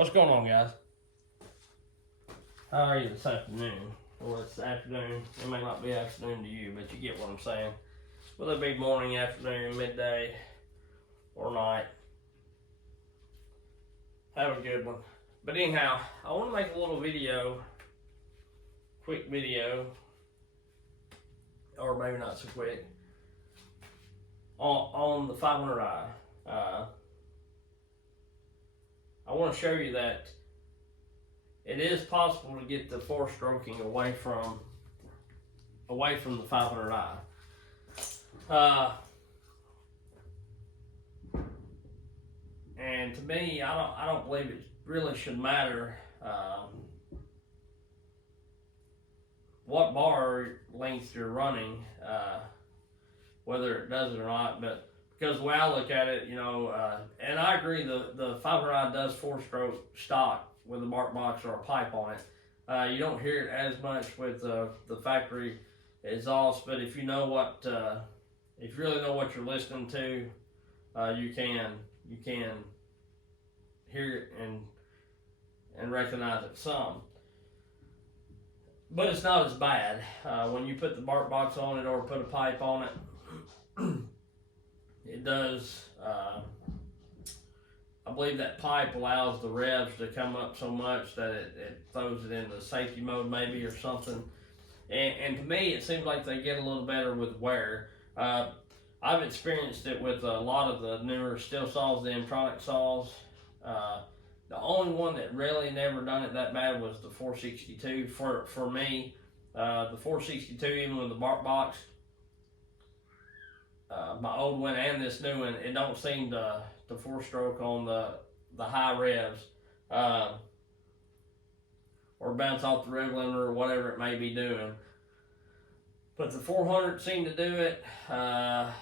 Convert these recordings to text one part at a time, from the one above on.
What's going on, guys? How are you this afternoon? Well, it's afternoon. It may not be afternoon to you, but you get what I'm saying. Whether it be morning, afternoon, midday, or night. Have a good one. But anyhow, I want to make a little video, quick video, or maybe not so quick, on the 500i. I want to show you that it is possible to get the four-stroking away from the 500i. And to me, I don't believe it really should matter what bar length you're running, whether it does it or not. But because the way I look at it, and I agree, the 500i does four-stroke stock with a bark box or a pipe on it. You don't hear it as much with the factory exhaust, but if you know what, if you really know what you're listening to, you can hear it and recognize it some. But it's not as bad when you put the bark box on it or put a pipe on it. It does. I believe that pipe allows the revs to come up so much that it throws it into safety mode maybe or something. And to me, it seems like they get a little better with wear. I've experienced it with a lot of the newer STIHL saws, the Tronic saws. The only one that really never done it that bad was the 462 for me. The 462, even with the bark box, my old one and this new one, it don't seem to four-stroke on the high revs, or bounce off the rev limiter or whatever it may be doing. But the 400 seemed to do it. The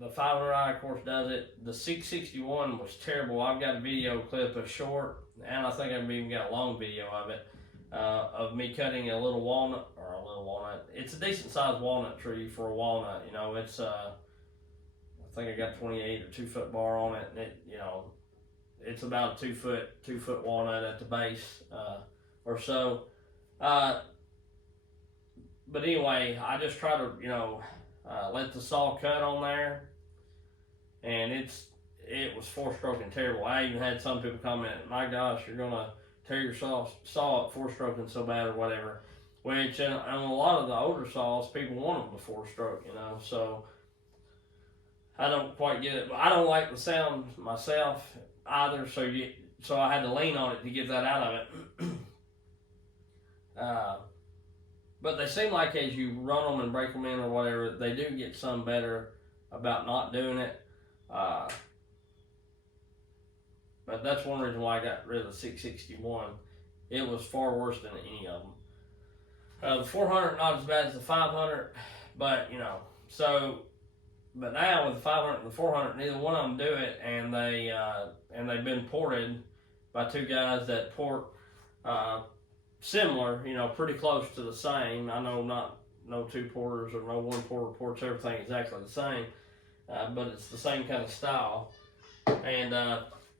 500i, of course, does it. The 661 was terrible. I've got a video clip, a short, and I think I've even got a long video of it, of me cutting a little walnut. It's a decent sized walnut tree for a walnut. It's I think I got 28 or 2 foot bar on it, and it's about a 2 foot walnut at the base, or so. But anyway, I just try to let the saw cut on there, and it was four-stroking terrible. I even had some people comment, "My gosh, you're gonna tear your saw up four-stroking so bad," or whatever. Which on a lot of the older saws, people want them to four-stroke, so I don't quite get it. But I don't like the sound myself either, so I had to lean on it to get that out of it. But they seem like as you run them and break them in or whatever, they do get some better about not doing it. But that's one reason why I got rid of the 661. It was far worse than any of them. The 400 not as bad as the 500, but but now with the 500 and the 400, neither one of them do it, and they've been ported by two guys that port similar, pretty close to the same. I know no two porters or no one porter ports everything exactly the same, but it's the same kind of style. And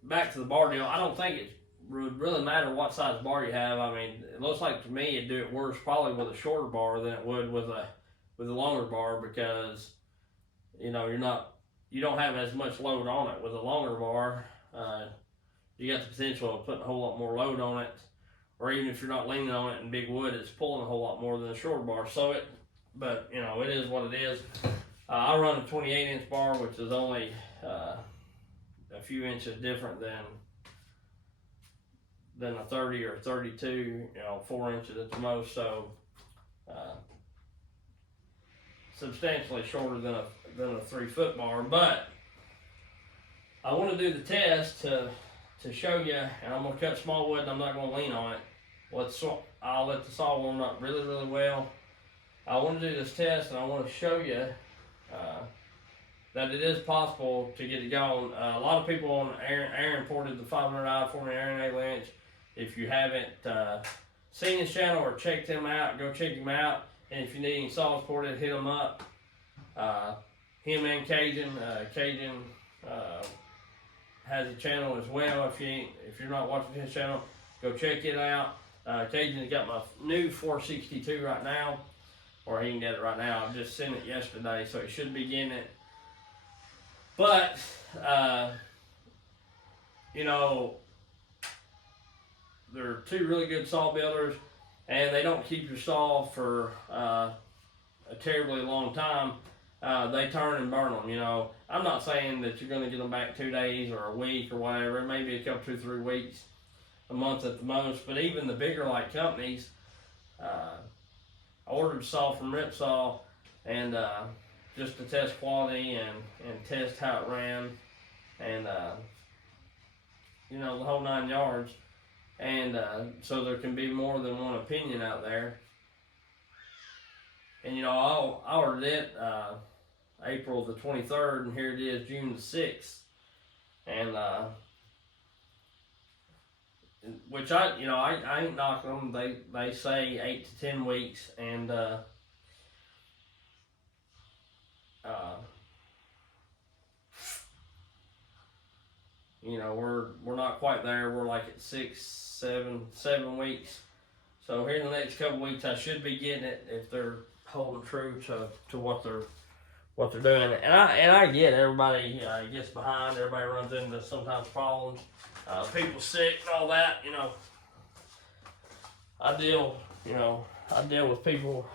back to the bar deal, I don't think it would really matter what size bar you have. I mean, it looks like to me it'd do it worse probably with a shorter bar than it would with a longer bar, because you don't have as much load on it. With a longer bar, you got the potential of putting a whole lot more load on it, or even if you're not leaning on it in big wood, it's pulling a whole lot more than a short bar. But it is what it is. I run a 28-inch bar, which is only a few inches different than a 30 or 32, 4 inches at the most. So substantially shorter than a 3 foot bar. But I want to do the test to show you, and I'm going to cut small wood and I'm not going to lean on it. I'll let the saw warm up really, really well. I want to do this test, and I want to show you that it is possible to get it going. A lot of people on Aaron ported the 500i for me, Aaron A. Lynch. If you haven't seen his channel or checked him out, go check him out. And if you need any saws ported, hit him up. Him and Cajun has a channel as well. If you're not watching his channel, go check it out. Cajun's got my new 462 right now, or he can get it right now. I just sent it yesterday, so he should be getting it. But you know, they're two really good saw builders, and they don't keep your saw for a terribly long time. They turn and burn them. You know, I'm not saying that you're going to get them back 2 days or a week or whatever. Maybe a couple, 2-3 weeks, a month at the most. But even the bigger like companies, I ordered a saw from Ripsaw, and just to test quality and test how it ran, and you know, the whole 9 yards. And so there can be more than one opinion out there. And you know, I ordered it April the 23rd, and here it is June the 6th. And which I ain't knocking them. They say 8 to 10 weeks, and you know, we're not quite there. We're like at 7 weeks. So here in the next couple weeks, I should be getting it if they're holding true to what they're doing. And I get everybody gets behind. Everybody runs into sometimes problems. People sick and all that. You know, I deal with people.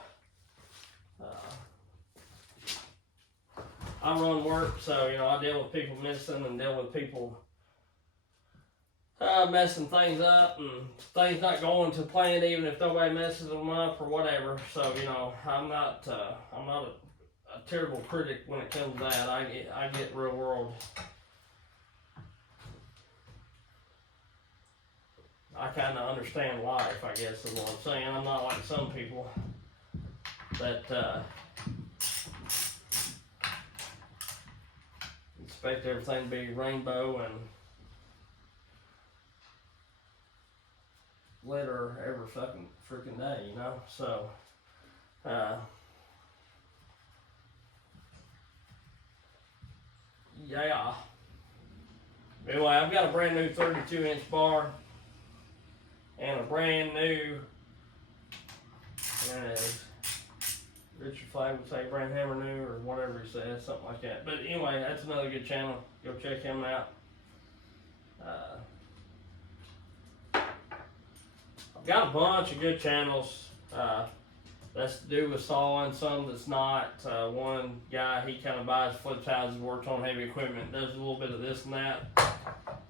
I run work, so you know, I deal with people missing and deal with people messing things up and things not going to plan, even if nobody messes them up or whatever. So you know, I'm not a terrible critic when it comes to that. I get real world. I kind of understand life, I guess is what I'm saying. I'm not like some people that expect everything to be rainbow and glitter every fucking freaking day, you know. So yeah. Anyway, I've got a brand new 32-inch bar and a brand new, Richard Flagg would say brand hammer new or whatever he says, something like that. But anyway, that's another good channel. Go check him out. I've got a bunch of good channels that's to do with sawing, some that's not. One guy, he kind of buys flips houses, works on heavy equipment, does a little bit of this and that.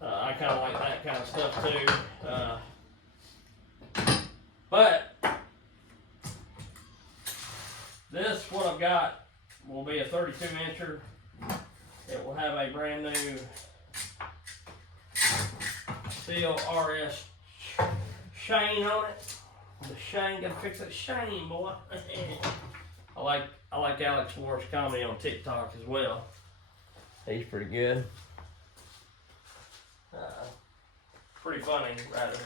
I kind of like that kind of stuff too. But this, what I've got, will be a 32-incher. It will have a brand new STIHL RS chain on it. The chain, gotta fix that chain, boy. I like Alex Ward's comedy on TikTok as well. He's pretty good. Pretty funny, rather.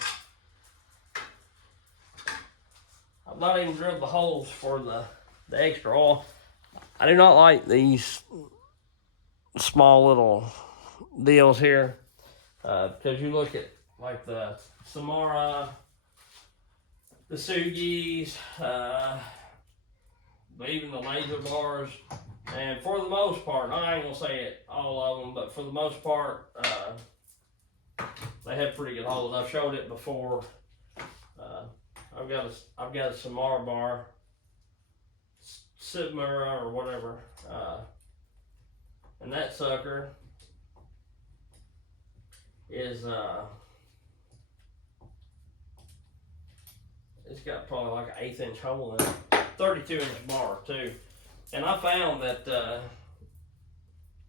I've not even drilled the holes for the extra oil. I do not like these small little deals here, because you look at like the Samara, the Sugis, even the laser bars, and for the most part, I ain't gonna say it all of them, but for the most part, they have pretty good holes. I've showed it before. I've got a Samara bar, Sigmara or whatever, and that sucker is it's got probably like an 1/8 inch hole in it, 32-inch bar too, and I found that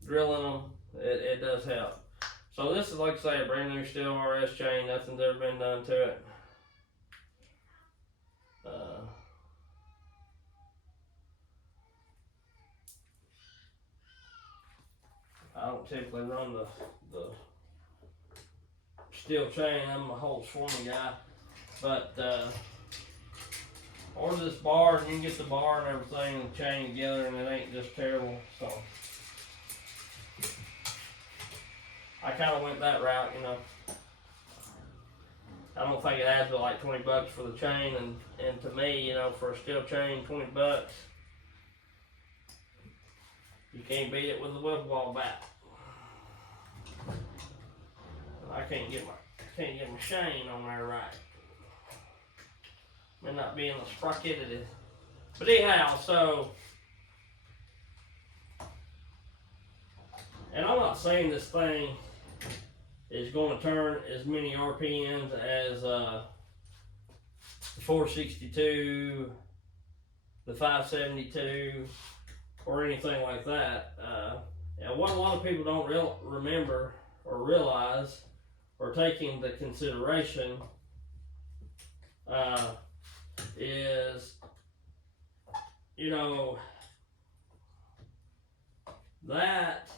drilling them it does help. So this is, like I say, a brand new STIHL RS chain. Nothing's ever been done to it. I don't typically run the steel chain. I'm a hole swarming guy, but order this bar and you can get the bar and everything and the chain together, and it ain't just terrible. So I kind of went that route, you know. I don't think it adds but like $20 for the chain, and to me, you know, for a steel chain, $20, you can't beat it with a wiffle ball bat. I can't get my chain on there right. May not be in the sprocket it is. But anyhow, so, and I'm not saying this thing is going to turn as many RPMs as the 462, the 572, or anything like that. And what a lot of people don't remember or realize or take into consideration is, you know, that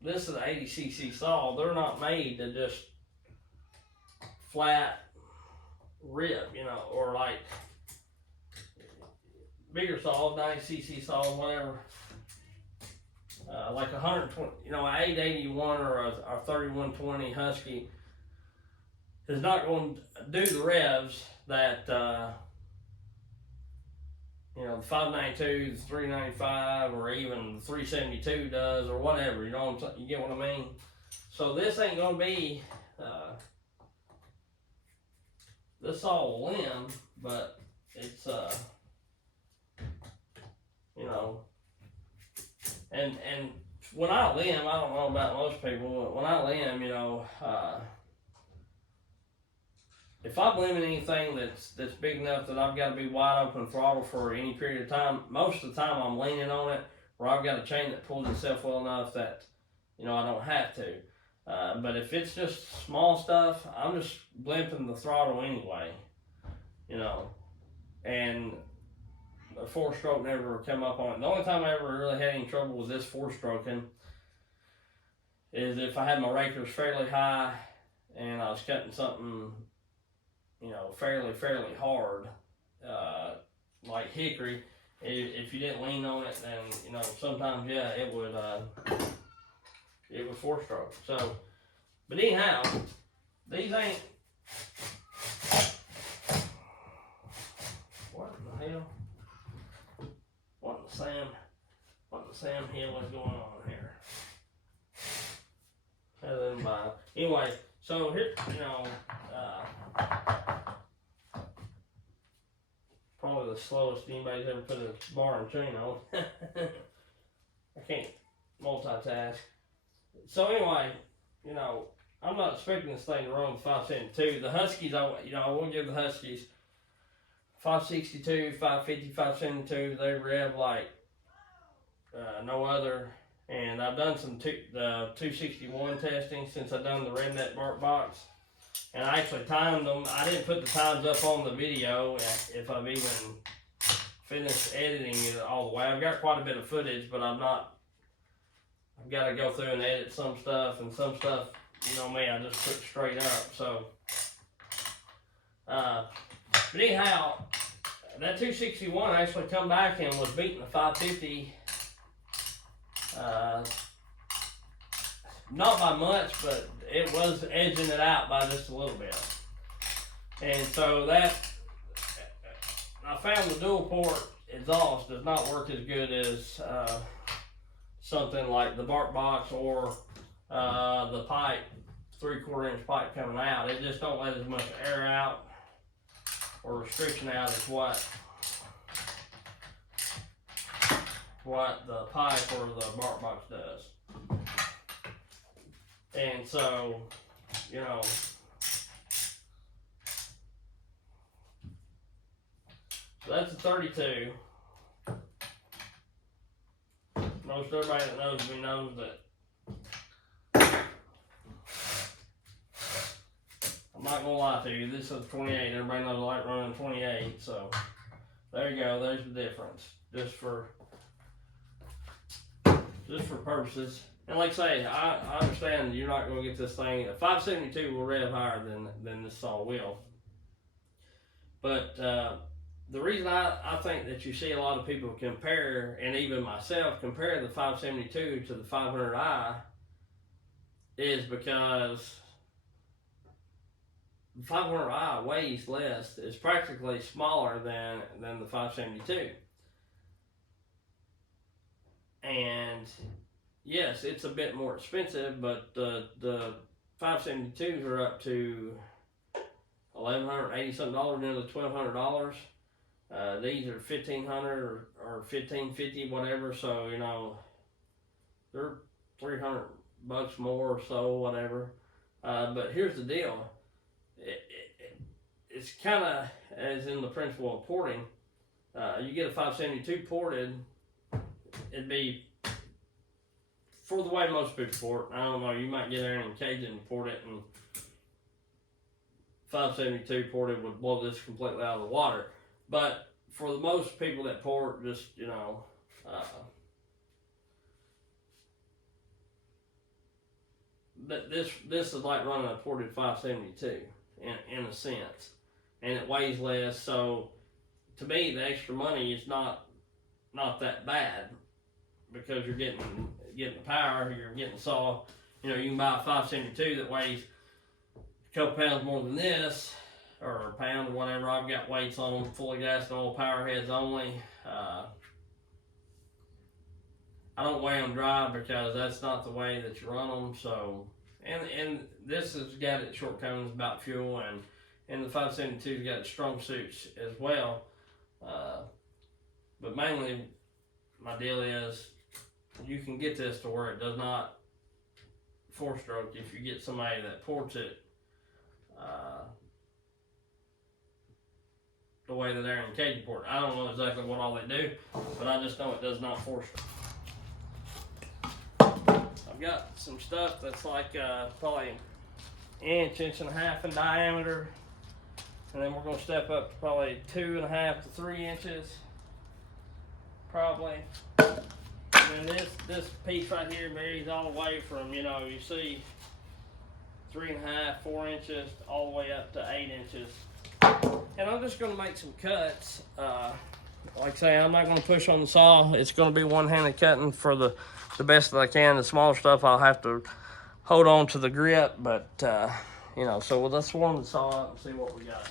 this is an 80cc saw. They're not made to just flat rip, you know, or like bigger saws, 90cc saws, whatever. Like 120, you know, an 881 or a 3120 Husky is not going to do the revs that you know, the 592, the 395, or even the 372 does, or whatever. You know, you get what I mean. So this ain't gonna be. This saw will limb, but it's you know, and when I limb, I don't know about most people, but when I limb, you know, if I'm limbing anything that's big enough that I've got to be wide open throttle for any period of time, most of the time I'm leaning on it, or I've got a chain that pulls itself well enough that, you know, I don't have to. But if it's just small stuff, I'm just blimping the throttle anyway, you know, and a 4-stroke never come up on it. The only time I ever really had any trouble with this 4-stroking is if I had my rakers fairly high and I was cutting something, you know, fairly hard, like hickory. If you didn't lean on it, then, you know, sometimes, yeah, it would 4-stroke. So, but anyhow, these ain't, what in the hell? What in the Sam Hill is going on here? Other than mine. Anyway, so here, you know, probably the slowest anybody's ever put a bar and chain on. I can't multitask. So anyway, you know, I'm not expecting this thing to run with 572. The Huskies, you know, I will give the Huskies 562, 550, 572. They rev like no other. And I've done some the 261 testing since I've done the redneck bark box. And I actually timed them. I didn't put the times up on the video if I've even finished editing it all the way. I've got quite a bit of footage, but I've got to go through and edit some stuff, and some stuff, you know me, I just put straight up. So, but anyhow, that 261 actually come back and was beating the 550. Not by much, but it was edging it out by just a little bit. And so that, I found the dual port exhaust does not work as good as something like the bark box or the pipe, 3/4 inch pipe coming out. It just don't let as much air out or restriction out as what the pipe or the bark box does. And so, you know, so that's a 32. Most everybody that knows me knows that I'm not gonna lie to you, this is 28. Everybody knows I like running 28, so there you go, there's the difference. Just for purposes. And like I say, I understand you're not going to get this thing. A 572 will rev higher than this saw will. But the reason I think that you see a lot of people compare, and even myself compare the 572 to the 500i, is because the 500i weighs less. It's practically smaller than the 572. And yes, it's a bit more expensive, but the 572s are up to $1,180 something, nearly $1,200. These are $1,500 or $1,550, whatever. So you know, they're $300 more or so, whatever. But here's the deal: it's kind of as in the principle of porting. You get a 572 ported, it'd be, for the way most people port, I don't know, you might get Aaron and Cajun and port it, and 572 ported would blow this completely out of the water. But for the most people that port, just, you know, this is like running a ported 572 in a sense, and it weighs less. So to me, the extra money is not that bad, because you're getting the power, you're getting saw. You know, you can buy a 572 that weighs a couple pounds more than this, or a pound or whatever. I've got weights on them, fully gas and oil, power heads only. I don't weigh them dry because that's not the way that you run them. So, and this has got its shortcomings about fuel, and the 572's got its strong suits as well. But mainly, my deal is, you can get this to where it does not four-stroke if you get somebody that ports it the way that Aaron and Cajun port. I don't know exactly what all they do, but I just know it does not four-stroke. I've got some stuff that's like probably an inch and a half in diameter, and then we're going to step up to probably 2.5 to 3 inches, probably. And then this piece right here varies all the way from, you know, you see 3.5, 4 inches, all the way up to 8 inches. And I'm just going to make some cuts. Like I say, I'm not going to push on the saw. It's going to be one-handed cutting for the best that I can. The smaller stuff, I'll have to hold on to the grip. But, you know, so let's warm the saw up and see what we got.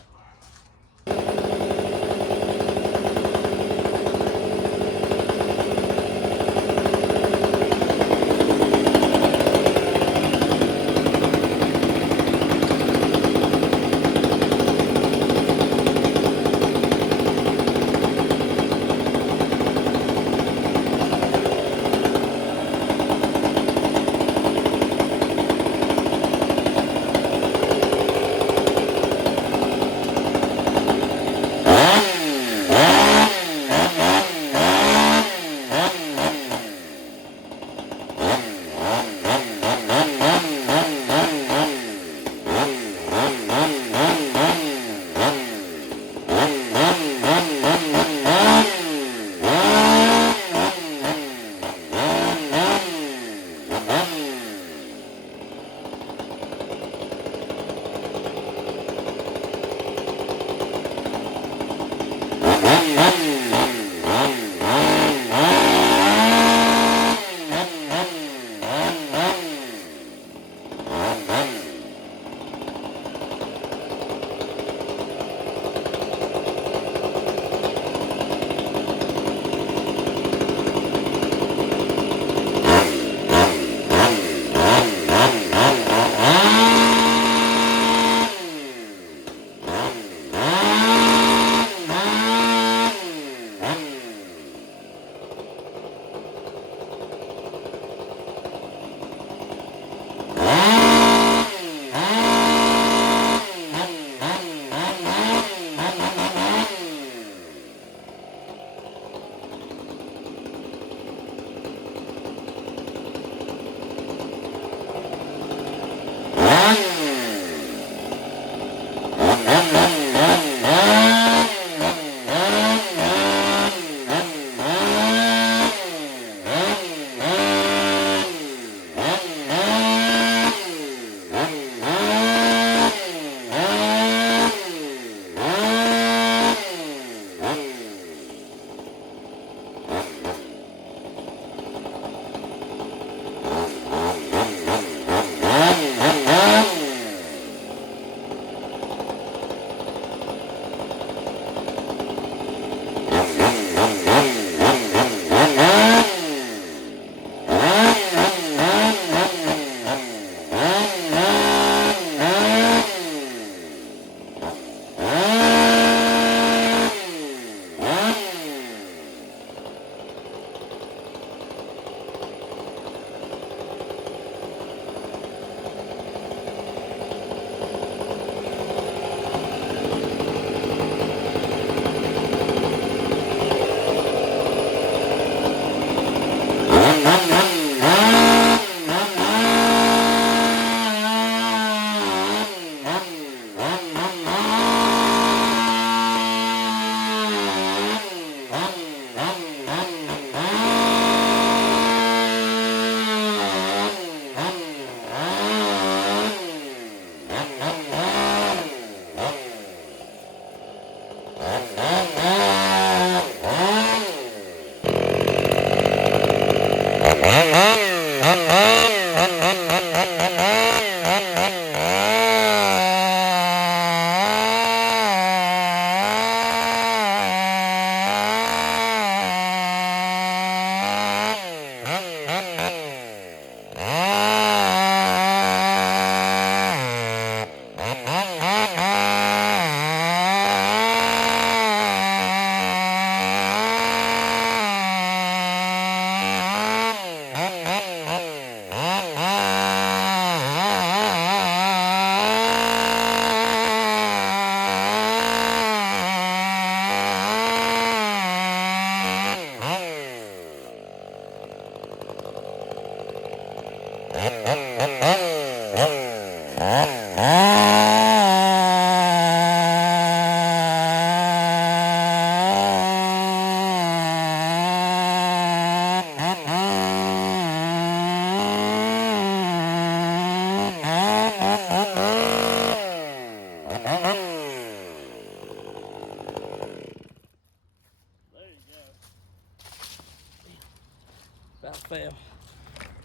About fell.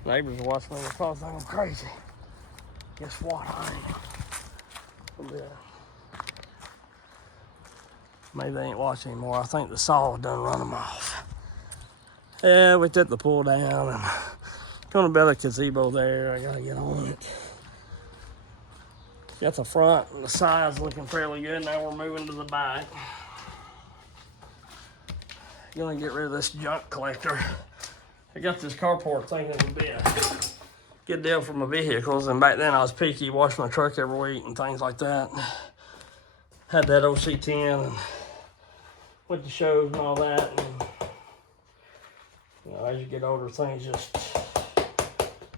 Neighbors are watching me. They probably think I'm crazy. Guess what? I ain't. Maybe they ain't watching anymore. I think the saw done run them off. Yeah, we took the pull down and gonna build a gazebo there. I gotta get on it. Got the front and the sides looking fairly good. Now we're moving to the back. Gonna get rid of this junk collector. I got this carport thinking it would be a good deal for my vehicles, and back then I was picky, washed my truck every week and things like that. Had that OC10 and went to shows and all that. And, you know, as you get older, things just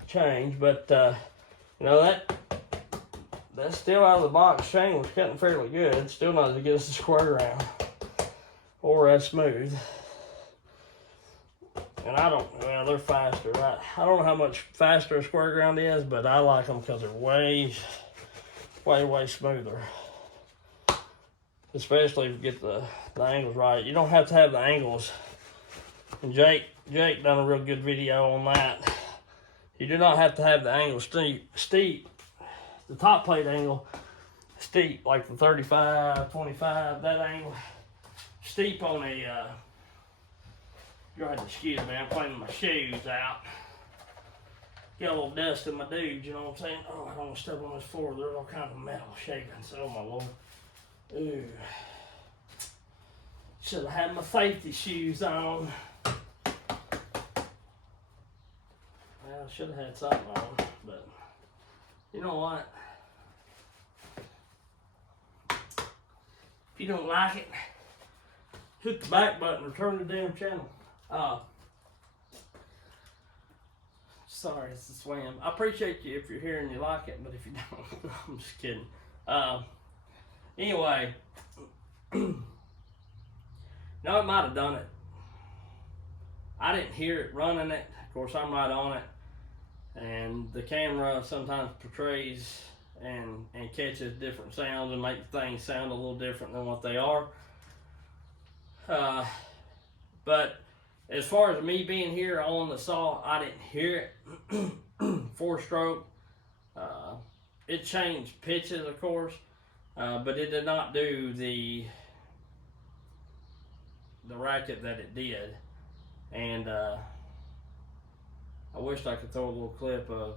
change. But you know, that still out of the box chain was cutting fairly good. Still not as good as the square round or as smooth. And well, they're faster. I don't know how much faster a square ground is, but I like them because they're way smoother. Especially if you get the angles right. You don't have to have the angles. And Jake done a real good video on that. You do not have to have the angle steep. The top plate angle steep, like the 35, 25, that angle steep on a go ahead and excuse me, I'm cleaning my shoes out. Got a little dust in my dudes, you know what I'm saying? Oh, I don't want to step on this floor. There's all kind of metal shaking. Oh my Lord. Ooh. Should have had my safety shoes on. Well, I should have had something on, but you know what? If you don't like it, hit the back button or turn the damn channel. Sorry, it's a swim. I appreciate you if you're here and you like it, but if you don't, I'm just kidding. Anyway, no, it might have done it. I didn't hear it running it. Of course, I'm right on it, and the camera sometimes portrays and catches different sounds and makes things sound a little different than what they are. But as far as me being here on the saw, I didn't hear it. 4-stroke. It changed pitches, of course, but it did not do the racket that it did. And I wished I could throw a little clip of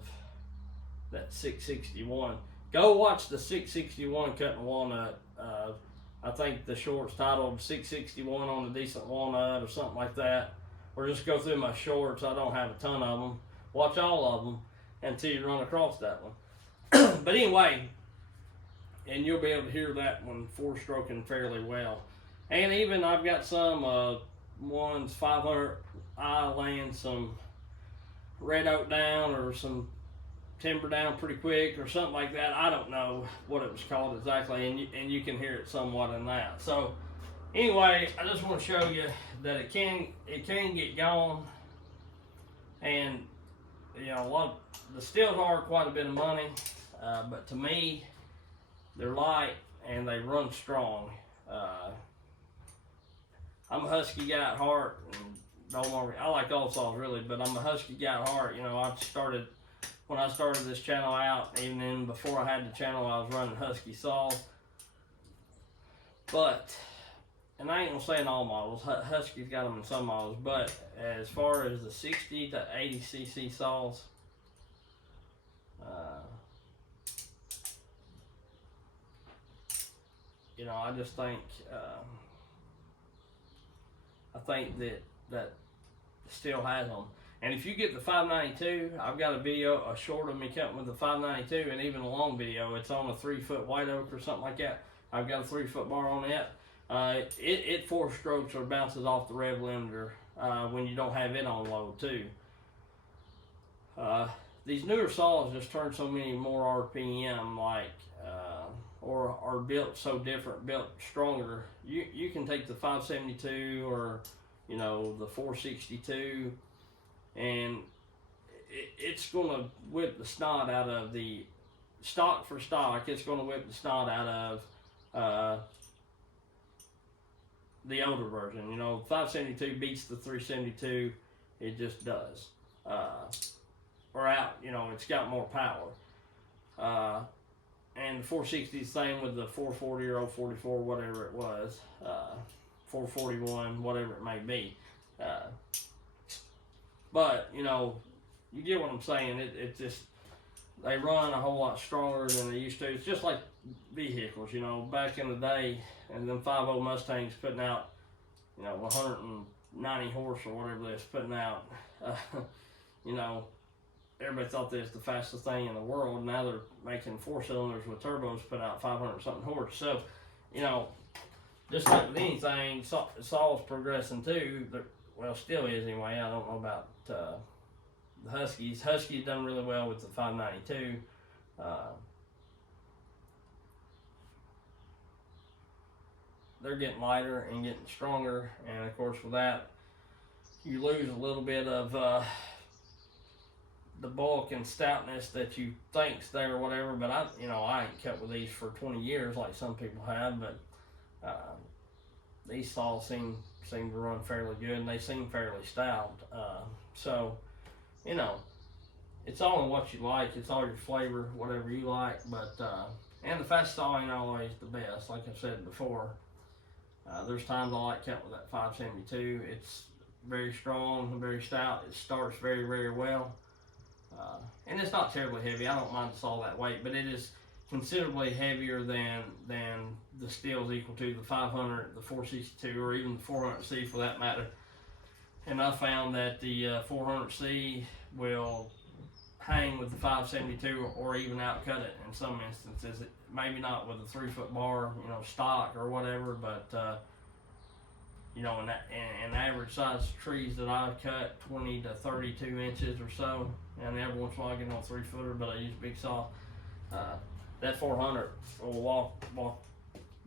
that 661. Go watch the 661 cutting walnut. I think the short's titled 661 on a decent walnut or something like that. Or just go through my shorts. I don't have a ton of them. Watch all of them until you run across that one. But anyway, and you'll be able to hear that one 4-stroking fairly well. And even I've got some ones 500 I laying some red oak down or some timber down pretty quick or something like that. I don't know what it was called exactly, and you can hear it somewhat in that. So anyway, I just want to show you that it can get gone, and you know, the STIHLs are quite a bit of money, but to me, they're light and they run strong. I'm a husky guy at heart, and I like all saws really, but I'm a Husky guy at heart. You know, when I started this channel out, even then before I had the channel, I was running Husky saws. But, and I ain't gonna say in all models, Husky's got them in some models, but as far as the 60 to 80 cc saws, you know, I just think, I think that STIHL has them. And if you get the 592, I've got a short of me cutting with the 592, and even a long video. It's on a 3-foot white oak or something like that. I've got a 3-foot bar on it. It 4 strokes or bounces off the rev limiter when you don't have it on low too. These newer saws just turn so many more RPM, like or are built so different, built stronger. You can take the 572 or, you know, the 462, and it's gonna whip the snot out of the stock for stock. It's gonna whip the snot out of the older version. You know, 572 beats the 372. It just does. Or out, you know, it's got more power. And the 460 is the same with the 440 or 044, whatever it was, 441, whatever it may be. But, you know, you get what I'm saying. It just, they run a whole lot stronger than they used to. It's just like vehicles, you know, back in the day, and them 5.0 Mustangs putting out, you know, 190 horse or whatever they're putting out. You know, everybody thought they was the fastest thing in the world. Now they're making 4 cylinders with turbos put out 500 something horse. So, you know, just like with anything, saw's progressing too. Well, still is anyway. I don't know about the Huskies. Huskies done really well with the 592. They're getting lighter and getting stronger, and of course with that, you lose a little bit of the bulk and stoutness that you think's there or whatever. But I ain't cut with these for 20 years like some people have, but these saws seem to run fairly good, and they seem fairly stout. So, you know, it's all in what you like. It's all your flavor, whatever you like. But and the fast saw ain't always the best, like I said before. There's times I like cutting with that 572. It's very strong and very stout. It starts very, very well. And it's not terribly heavy. I don't mind the saw that weight, but it is considerably heavier than the STIHL's equal to, the 500, the 462, or even the 400C for that matter. And I found that the 400C will hang with the 572 or even outcut it in some instances. Maybe not with a 3-foot bar, you know, stock or whatever, but you know, in average size trees that I've cut, 20 to 32 inches or so, and every once in a while I get on a 3-footer, but I use a big saw. That 400 will walk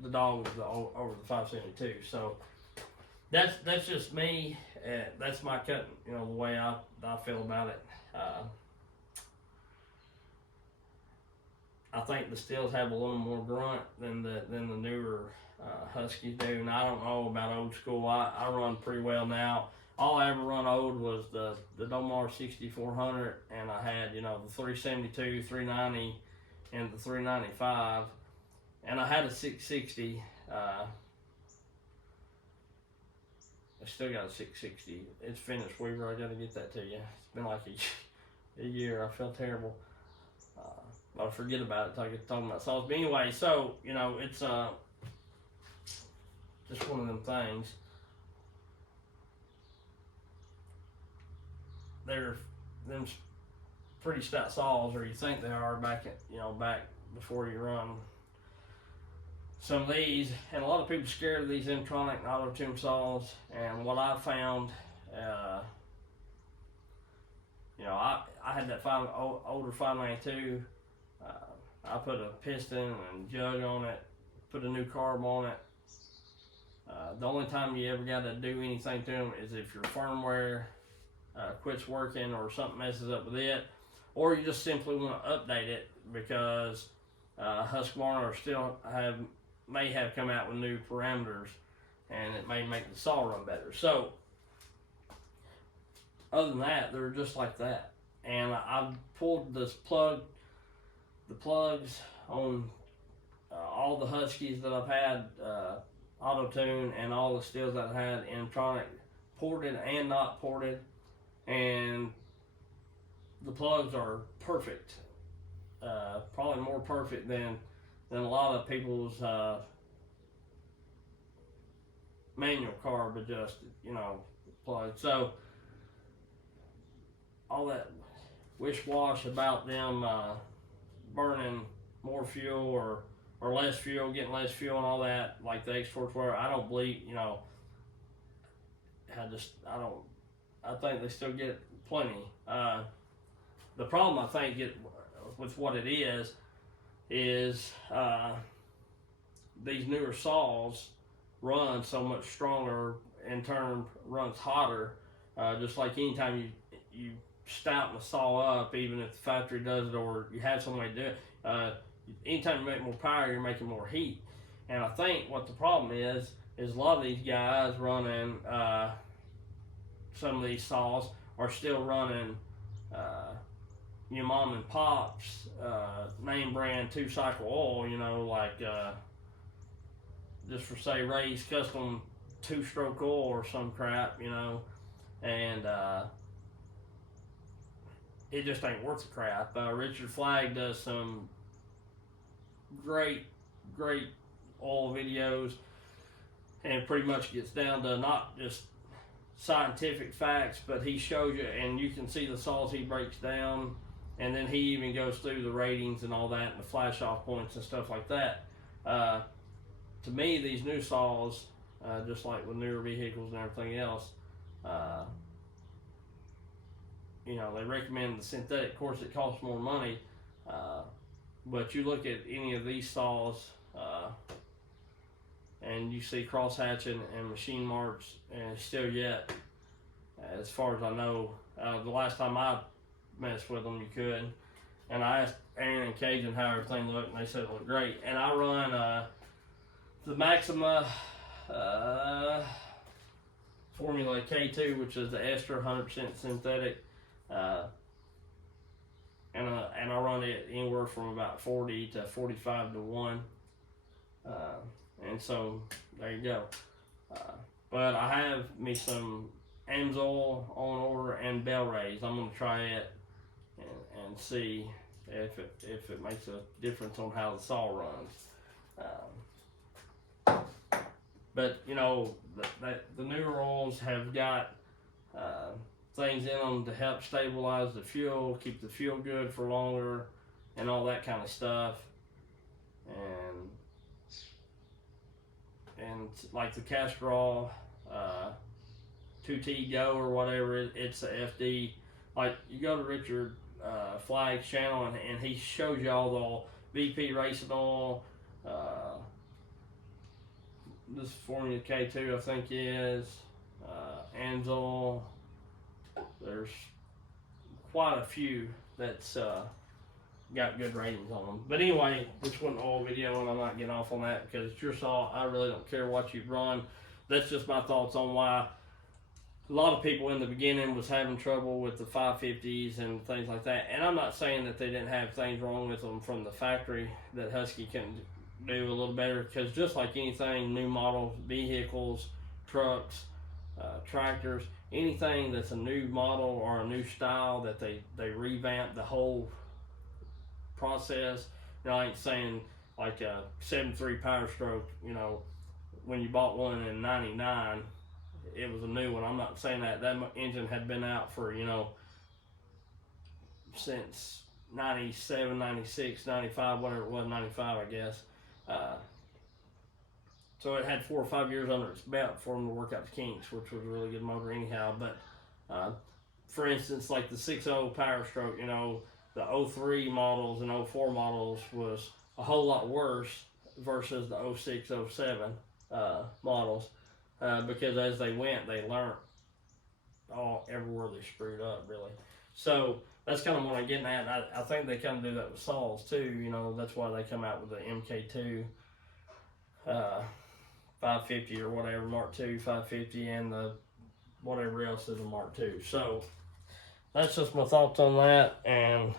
the dog over the 572. So that's just me. That's my cutting, you know, the way I feel about it. I think the STIHLs have a little more grunt than the newer Huskies do. And I don't know about old school. I run pretty well now. All I ever run old was the Domar 6400, and I had, you know, the 372, 390, and the 395, and I had a 660. I still got a 660. It's finished, Weaver. I got to get that to you. It's been like a year. I felt terrible. I'll forget about it until I get talking about saws. But anyway, so, you know, it's just one of them things. They're them pretty stout saws, or you think they are, back before you run some of these. And a lot of people are scared of these Intronic and auto tune saws. And what I found, you know, I had that older 592. I put a piston and jug on it, put a new carb on it. The only time you ever got to do anything to them is if your firmware quits working or something messes up with it, or you just simply want to update it because Husqvarna may have come out with new parameters, and it may make the saw run better. So other than that, they're just like that. And I've pulled the plugs on all the Huskies that I've had, auto tune, and all the stills that I've had in Tronic, ported and not ported, and the plugs are perfect. Probably more perfect than a lot of people's manual carb adjusted, plugs. So all that wish-wash about them burning more fuel or less fuel, getting less fuel and all that, like the X-Force were, I don't believe, I think they still get plenty. The problem I think with what it is these newer saws run so much stronger, in turn runs hotter, just like anytime you stouten the saw up, even if the factory does it or you have some way to do it, anytime you make more power, you're making more heat. And I think what the problem is a lot of these guys running some of these saws are still running your mom and pop's name brand 2-cycle oil, like just for say Ray's custom 2-stroke oil or some crap, and it just ain't worth the crap. Richard Flagg does some great oil videos, and pretty much gets down to not just scientific facts, but he shows you, and you can see the saws he breaks down, and then he even goes through the ratings and all that, and the flash off points and stuff like that. To me, these new saws, just like with newer vehicles and everything else, they recommend the synthetic. Of course, it costs more money, but you look at any of these saws, and you see cross hatching and machine marks, and still yet, as far as I know, the last time I messed with them, you could. And I asked Aaron and Cajun how everything looked, and they said it looked great. And I run the Maxima Formula K2, which is the ester 100% synthetic, and I run it anywhere from about 40 to 45 to 1. And so there you go. But I have me some Amsoil on order and Bell Rays. I'm gonna try it and see if it makes a difference on how the saw runs. But the newer oils have got things in them to help stabilize the fuel, keep the fuel good for longer, and all that kind of stuff. And like the Castrol 2T Go or whatever, it's a FD. Like you go to Richard Flagg's channel, and he shows you all the VP racing oil. This Formula K2 I think is Amsoil. There's quite a few that's got good ratings on them. But anyway, this wasn't an oil video, and I'm not getting off on that because it's your saw. I really don't care what you run. That's just my thoughts on why a lot of people in the beginning was having trouble with the 550s and things like that. And I'm not saying that they didn't have things wrong with them from the factory that Husky can do a little better, because just like anything, new model vehicles, trucks, tractors, anything that's a new model or a new style that they revamp the whole process. I ain't saying like a 7.3 Power Stroke, when you bought one in 99, it was a new one. I'm not saying that engine had been out for, since 97, 96, 95, whatever it was, 95, I guess. So it had 4 or 5 years under its belt for them to work out the kinks, which was a really good motor anyhow. But for instance, like the 6.0 Power Stroke, the 03 models and 04 models was a whole lot worse versus the 06, 07 models, because as they went, they learned everywhere they screwed up, really. So that's kind of what I'm getting at. I think they kind of do that with saws too. That's why they come out with the MK2 550 or whatever, Mark II 550, and the whatever else is a Mark II. So that's just my thoughts on that. And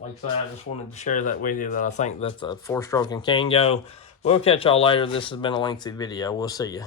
like I said, I just wanted to share that with you, that I think that the 4-stroking can go. We'll catch y'all later. This has been a lengthy video. We'll see you.